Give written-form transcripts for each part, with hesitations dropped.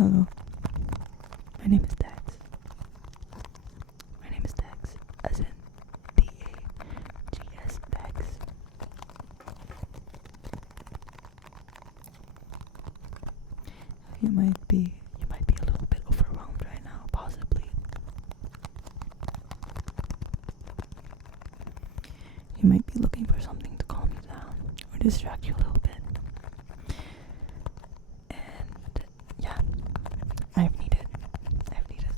Hello. My name is Dax. My name is Dax, as in D-A-G-S, Dax. You might be a little bit overwhelmed right now, possibly. You might be looking for something to calm you down or distract you a little bit. And yeah, I've needed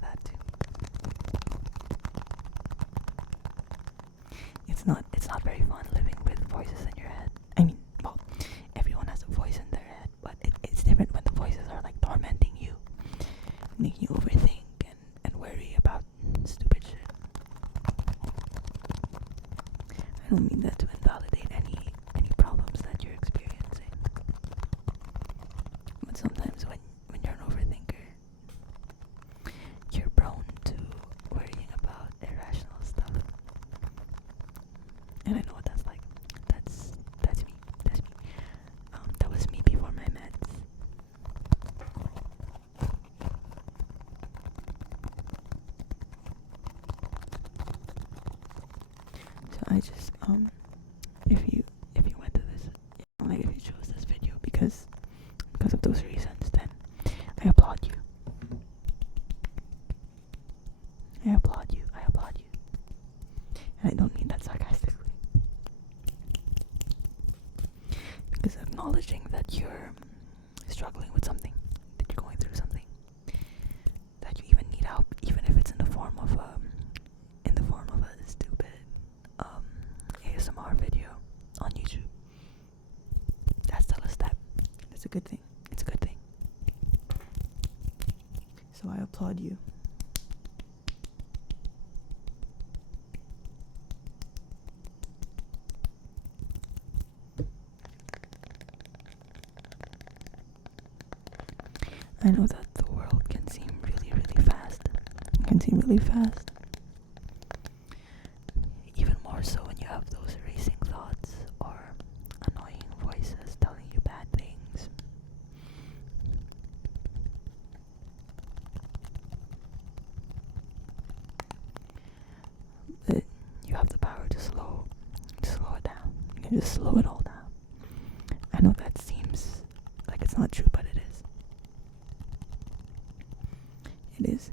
that too. It's not very fun living with voices in your head. I mean, well, everyone has a voice in their head, but it's different when the voices are like tormenting you, making you overthink and worry about stupid shit. I don't mean that to invalidate any problems that you're experiencing, but sometimes when you're an overthinker, you're prone to worrying about irrational stuff. And I know what that's like. That's me. That was me before my meds. So I just if you went to this, like if you chose this video because of those reasons, then I applaud you. I applaud you. And I don't mean that sarcastically. Because acknowledging that you're struggling with something, that you're going through something, that you even need help, even if it's in the form of a stupid ASMR video on YouTube. That's still a step. It's a good thing. So I applaud you. I know that the world can seem really, really fast. Even more so when you have those racing thoughts or annoying voices telling you bad things. But you have the power to slow it down. You can just slow it all down. I know that seems like it's not true, but it is. It is.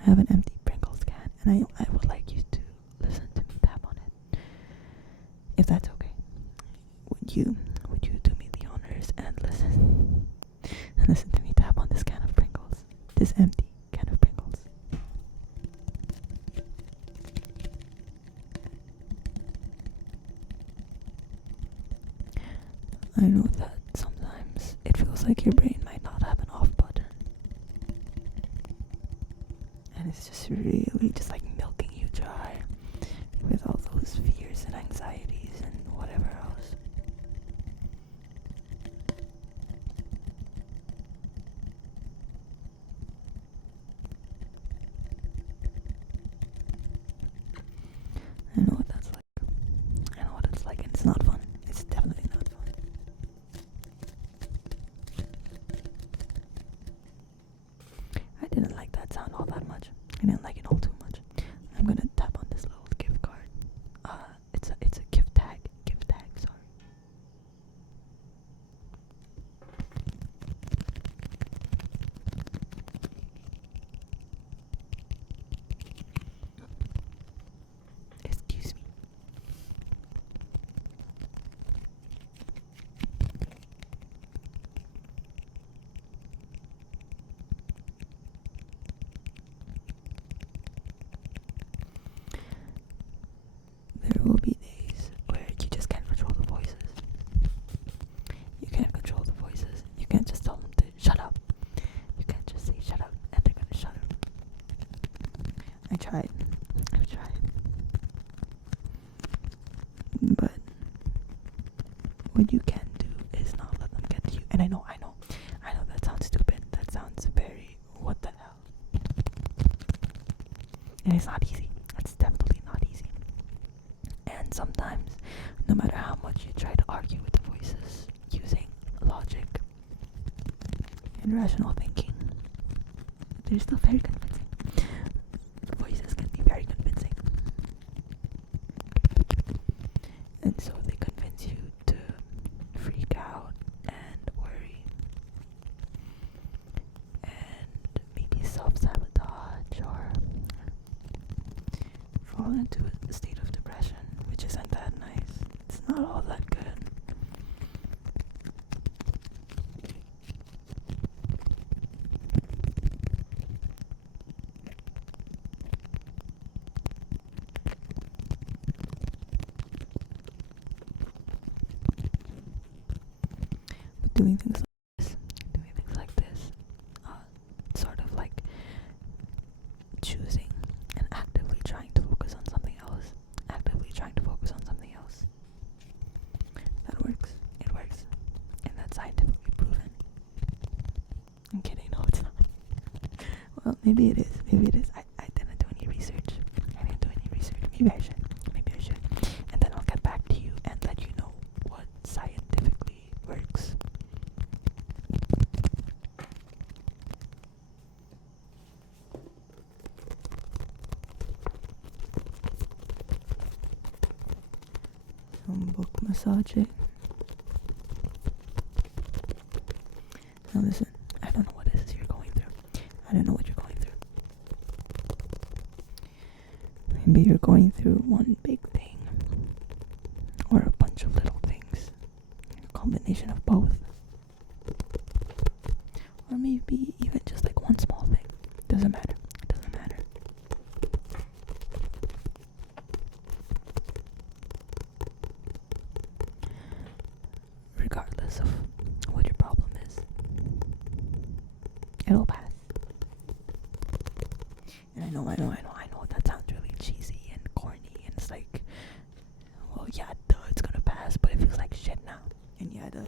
I have an empty Pringles can, and I would like you to listen to me tap on it, if that's okay. Would you do me the honors and listen to me tap on this can of Pringles, this empty can of Pringles. I know that sometimes it feels like your brain might not have an off button. And it's just really just like milking you dry with all those fears and anxieties and whatever else. I know what that's like. I know what it's like, and it's not fun. It's definitely not fun. I didn't like that sound all that much. I didn't like it all too much. I'm gonna tap on this little gift card. It's a gift tag, sorry. Excuse me. There will be days where you just can't control the voices. You can't control the voices. You can't just tell them to shut up. You can't just say shut up and they're gonna shut up. I've tried. But what you can do is not let them get to you. And I know that sounds stupid. That sounds very, what the hell? And it's not easy. It's definitely not easy. And sometimes, no matter how much you try to argue with the voices using logic and rational thinking, they're still very convincing. The voices can be very convincing. And so they convince you to freak out and worry and maybe self-sabotage or fall into a state of depression, which isn't that nice. It's not all that good. But doing things like this, sort of like choosing and actively trying to focus on something else, that works. It works. And that's scientifically proven. I'm kidding, no it's not. Well, maybe it is. I didn't do any research. Maybe I should. And then I'll get back to you and let you know what scientifically works. Some book massaging. Now listen, I don't know what it is you're going through. I don't know what you're going through. Maybe you're going through one big thing, or a bunch of little things, a combination of both. Or maybe even just like one small thing. Doesn't matter. Regardless of what your problem is, it'll pass. And I know that sounds really cheesy and corny, and it's like, well, yeah, duh, it's gonna pass, but it feels like shit now. And yeah, it does.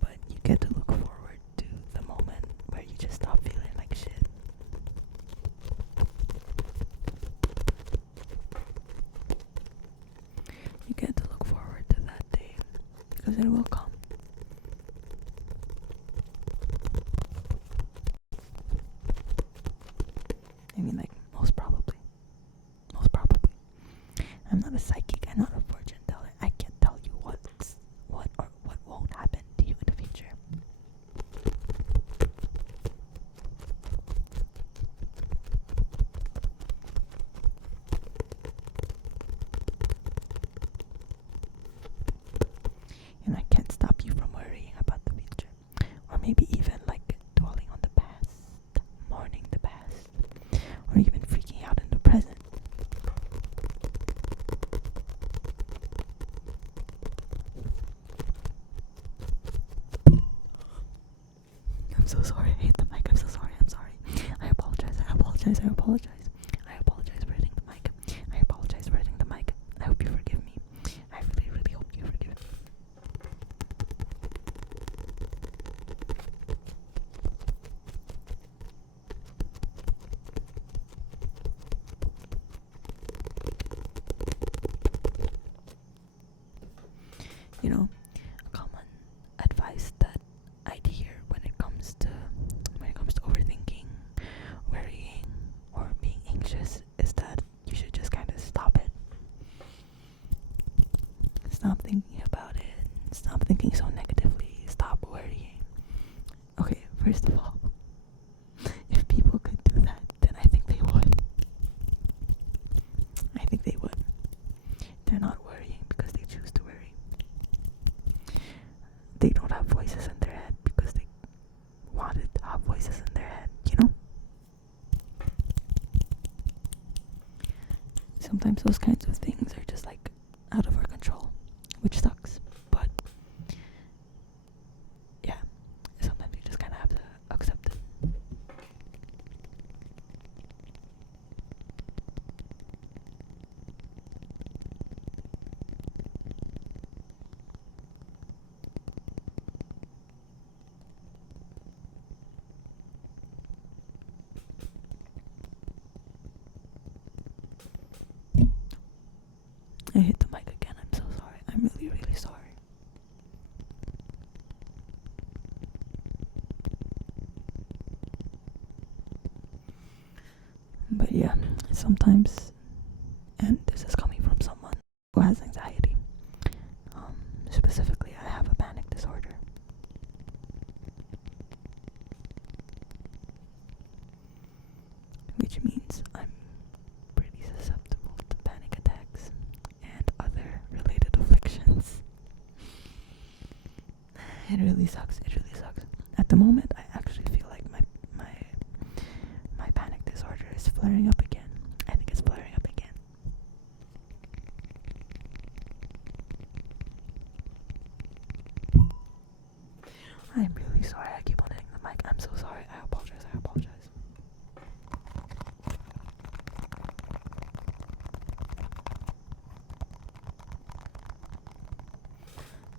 But you get to look forward to the moment where you just stop feeling like shit. You get to look forward to that day, because it will come. I mean, like, most probably. I'm not a psychic, I'm not a fortune teller. I can't tell you what won't happen to you in the future. And I can't stop you from worrying about the future. Or maybe even like dwelling on the past, mourning the past, or even freaking out in the present. I'm so sorry. I hate the mic. I'm so sorry. I'm sorry. I apologize for hitting the mic. I hope you forgive me. I really, really hope you forgive me. You know, a common advice that I'd hear when it comes to overthinking, worrying, or being anxious is that you should just kind of stop it. Stop thinking about it. Stop thinking so negatively. Stop worrying. Okay, first of all, if people could do that, then I think they would. They're not worrying because they choose to worry. They don't have voices in their head because they wanted to have voices in their head, you know? Sometimes those kinds of things are just like out of our control, which sucks. But yeah, sometimes you just kind of have to accept it. But yeah, sometimes, and this is coming from someone who has anxiety. Specifically, I have a panic disorder. Which means I'm pretty susceptible to panic attacks and other related afflictions. It really sucks. It really sucks. At the moment, I actually feel like my panic disorder is flaring up again. I think it's flaring up again. I'm really sorry. I keep on hitting the mic. I'm so sorry. I apologize.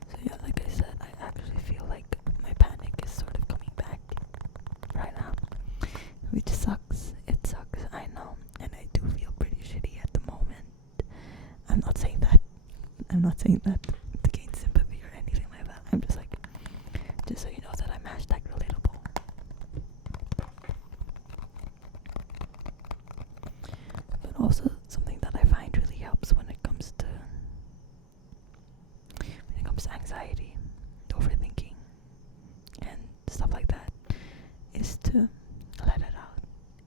So yeah, like I said, I actually feel like my panic is sort of coming back right now, which sucks. It sucks, I know, and I do feel pretty shitty at the moment. I'm not saying that to gain sympathy or anything like that. I'm just like, just so you know that I'm hashtag relatable. But also something that I find really helps when it comes to anxiety, overthinking, and stuff like that, is to let it out.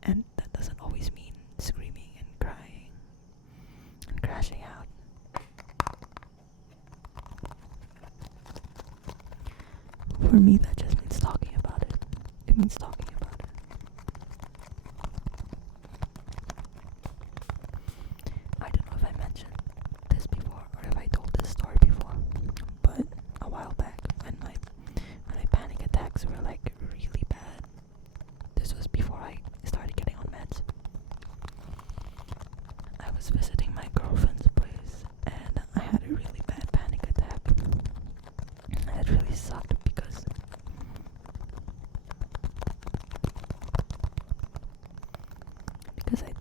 And that doesn't always mean screaming and crying and crashing out. For me, that just means talking about it. It means talking about it. I don't know if I mentioned this before or if I told this story before, but a while back when my panic attacks were like really bad, this was before I started getting on meds. I was visiting my girlfriend's place and I had a really bad panic attack. And it really sucked because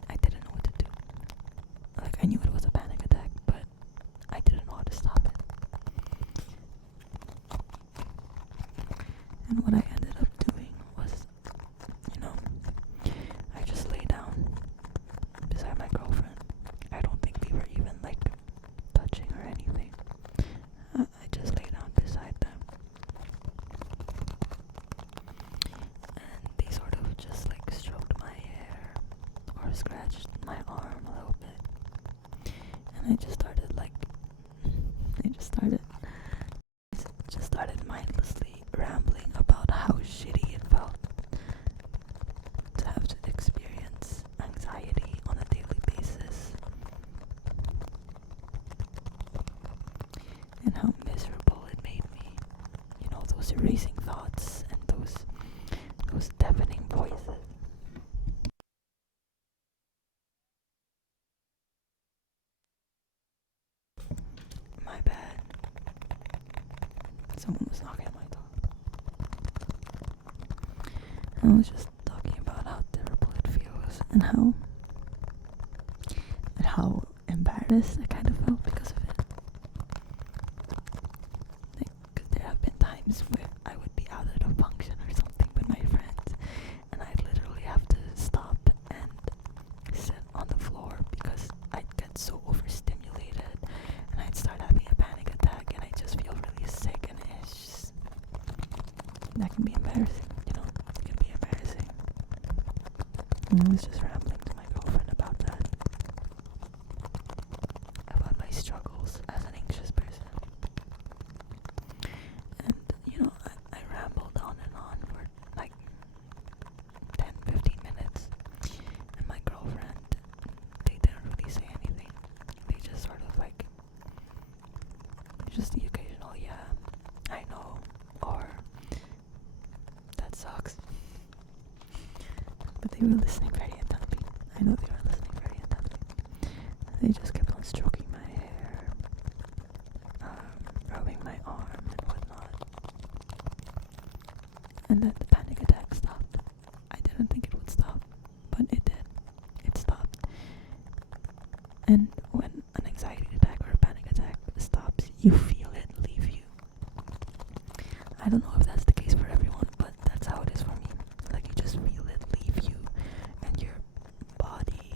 I didn't know what to do. Like, I knew it was a panic attack, but I didn't know how to stop it. And what I ended up doing was, I just lay down beside my girlfriend. I don't think we were even like touching or anything. I just lay down beside them. And they sort of just like stroked my hair or scratched my arm a little bit. And I just started mindlessly rambling about how shitty it felt to have to experience anxiety on a daily basis, and how miserable it made me. Those racing thoughts and those deafening voices. My bad. Someone was knocking at my door. I was just talking about how terrible it feels and how embarrassed I kind of felt because of it. Because there have been times where I would be out at a function or something with my friends, and I'd literally have to stop and sit on the floor because I'd get so overstimulated and I'd start having a panic attack and I just feel really sick, and it's just, that can be embarrassing, it can be embarrassing. And I was just rambling to my girlfriend about that, about my struggles as an anxious person. And I rambled on and on for like 10-15 minutes, and my girlfriend, they didn't really say anything. They just sort of like, just the occasional yeah, I know, or that sucks. But they were listening very intently. I know they were listening very intently. They just kept on stroking my hair, rubbing my arm and whatnot. And then the panic attack stopped. I didn't think it would stop, but it did. It stopped. And when an anxiety attack or a panic attack stops, you feel it leave you. I don't know if that's the case for everyone, but that's how it is for me. Like, you just feel it leave you, and your body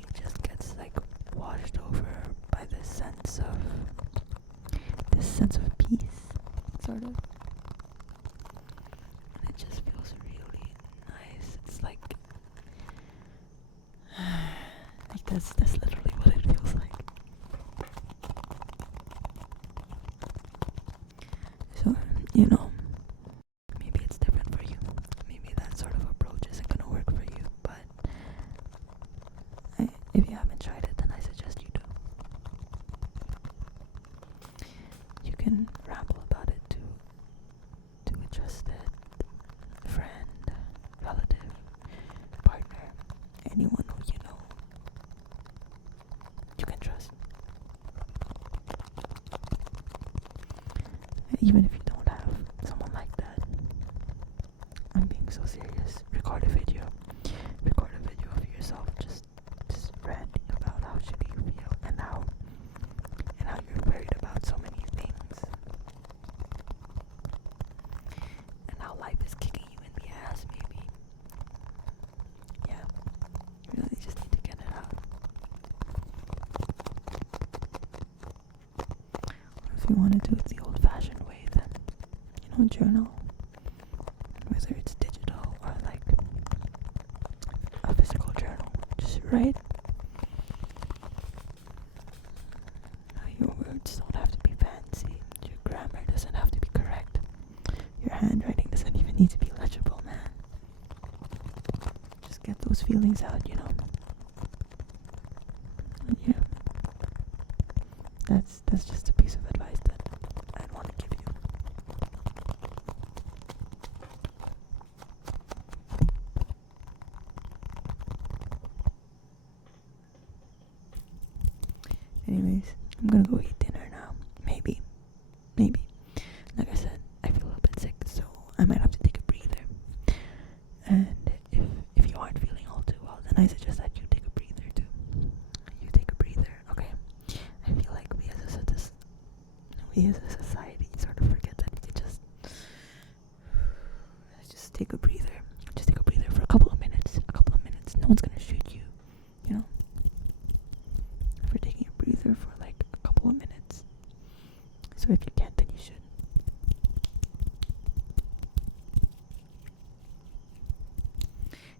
That's literally what it feels like. So, you know, maybe it's different for you. Maybe that sort of approach isn't gonna work for you, but if you haven't tried it, then I suggest you do. You can ramble about it to a trusted friend, relative, partner, anyone who you know you can trust. Even if you don't have someone like that, I'm being so serious. Record a video of yourself just ranting about how shitty you feel and how you're worried about so many things and how life is kicking you in the ass. Maybe, yeah, you really just need to get it out. Or if you want to do it the old-fashioned way, then journal, whether it's digital or like a physical journal. Just write. Your words don't have to be fancy. Your grammar doesn't have to be correct. Your handwriting doesn't even need to be legible, man. Just get those feelings out, And yeah, that's just a piece of advice that I'd want to give you. Anyways, I'm gonna go eat dinner now. Maybe. Like I said, I feel a little bit sick, so I might have to take a breather. And if you aren't feeling all too well, then I suggest that you take a breather too. You take a breather, okay? I feel like we as a society sort of forget that we could just take a breather. Just take a breather for a couple of minutes. No one's gonna shoot you, for taking a breather for like a couple of minutes. So if you can't, then you should.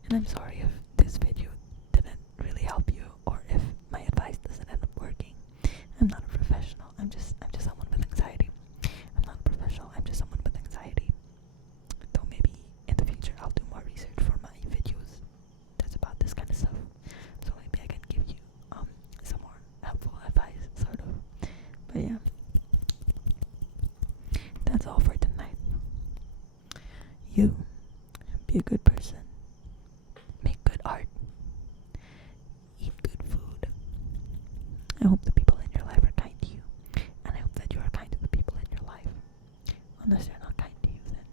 And I'm sorry if this video didn't really help you, or if my advice doesn't end up working. I'm not a professional. I'm just someone with anxiety. I'm not a professional. I'm just someone with anxiety. Though maybe in the future I'll do more research for my videos that's about this kind of stuff. So maybe I can give you some more helpful advice, sort of. But yeah, that's all for tonight. You be a good person. Make good art. Eat good food. I hope the people in your life are kind to you. And I hope that you are kind to the people in your life. Unless they're not kind to you, then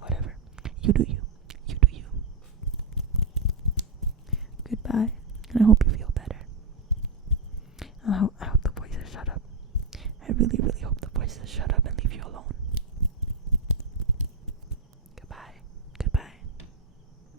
whatever. You do you. You do you. Goodbye.